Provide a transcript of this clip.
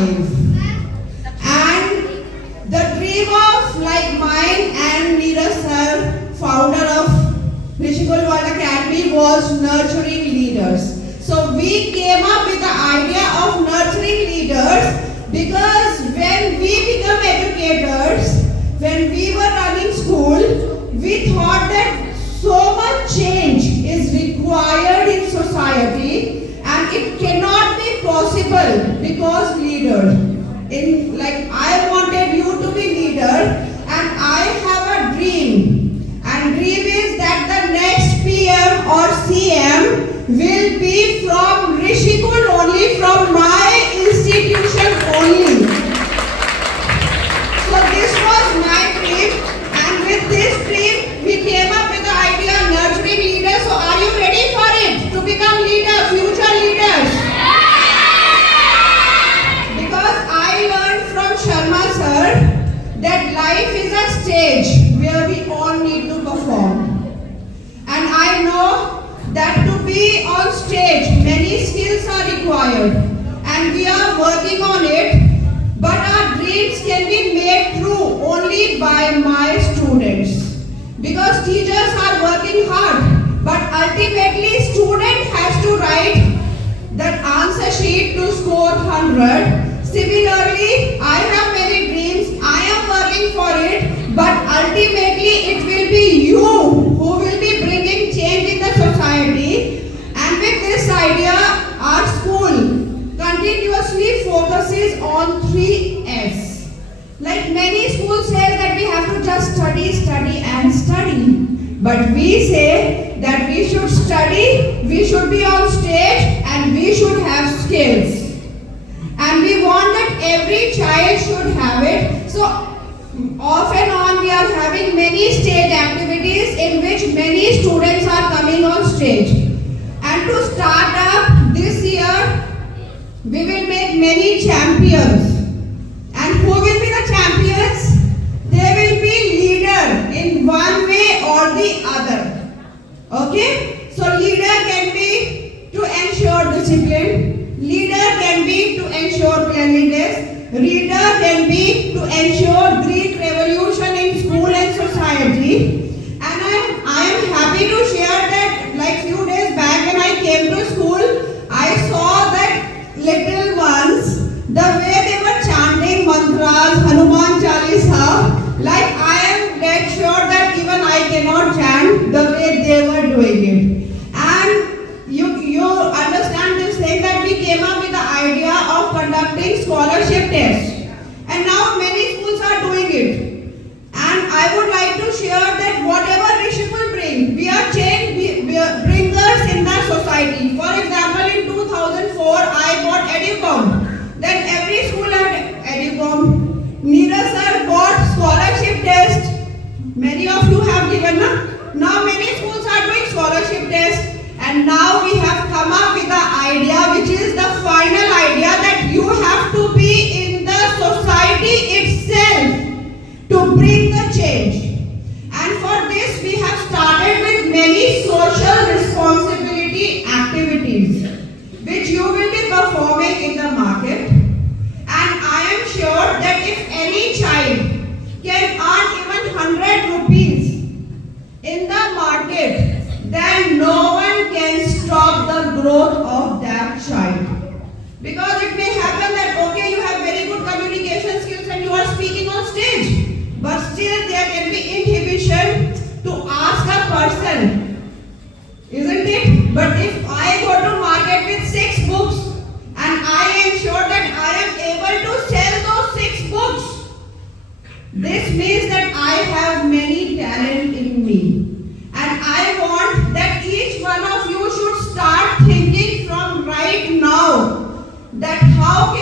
life. And the dream of like mine and Neeraj sir, founder of Rishikul World Academy, was nurturing leaders. So we came up with the idea of nurturing leaders because when we become educators, when we were running school, we thought that so much change is required in society and it cannot be possible because leaders. In like I wanted you to be leader and I have a dream. And dream is that the next PM or CM will be from Rishikul only, from my institution only. So this was my dream, and with this dream we came up with the idea of nurturing leaders. So are you ready for it? To become leaders, future leaders? Because I learned from Sharma sir that life is a stage where we all need to perform. And I know that to be on stage, many skills are required. And we are working on it. But our dreams can be made true only by my students. Because teachers are working hard. But ultimately, student has to write that answer sheet to score 100. Similarly, I have many dreams. I am working for it. But ultimately, it will be you who will be bringing change in the society. And with this idea, our school continuously focuses on 3S. Like many schools say that we have to just study, study and study. But we say that we should study, we should be on stage and we should have skills. And we want that every child should have it. So off and on we are having many stage activities in which many students are coming on stage. And to start up this year, we will make many champions. And who will be the champions? They will be leader in one way or the other. Okay? So leader can be to ensure discipline. Leader can be to ensure cleanliness. Leader can be to ensure green revolution in school and society. And I am happy to share that like few days back when I came to school, I saw that little ones, the way they were chanting mantras, Hanuman Chalisa, like I am dead sure that even I cannot chant the way they were doing it. And you understand this thing that we came up with the idea of conducting scholarship tests. And now many schools are doing it. And I would like to share that whatever Rishik will bring, we are change bringers in the society. For example, in 2004, I bought Educom. Then every school had Educom. Neeraj sir bought scholarship test. Many of you have given, na? Now many schools are doing scholarship test. And now we have come up with the idea, which is the final idea, that you have to be in the society itself to bring the change. And for this we have started with many social responsibility activities which you will be performing in the market. And I am sure that if any child can earn even 100 rupees in the market, then no one can stop the growth of that child. Because it may happen that okay, you have very good communication skills and you are speaking on stage. But still there can be inhibition to ask a person, isn't it? But if I go to market with 6 books and I am sure that I am able to sell those 6 books, this means that I have many talent in me. And I want that each one of you should start thinking from right now that how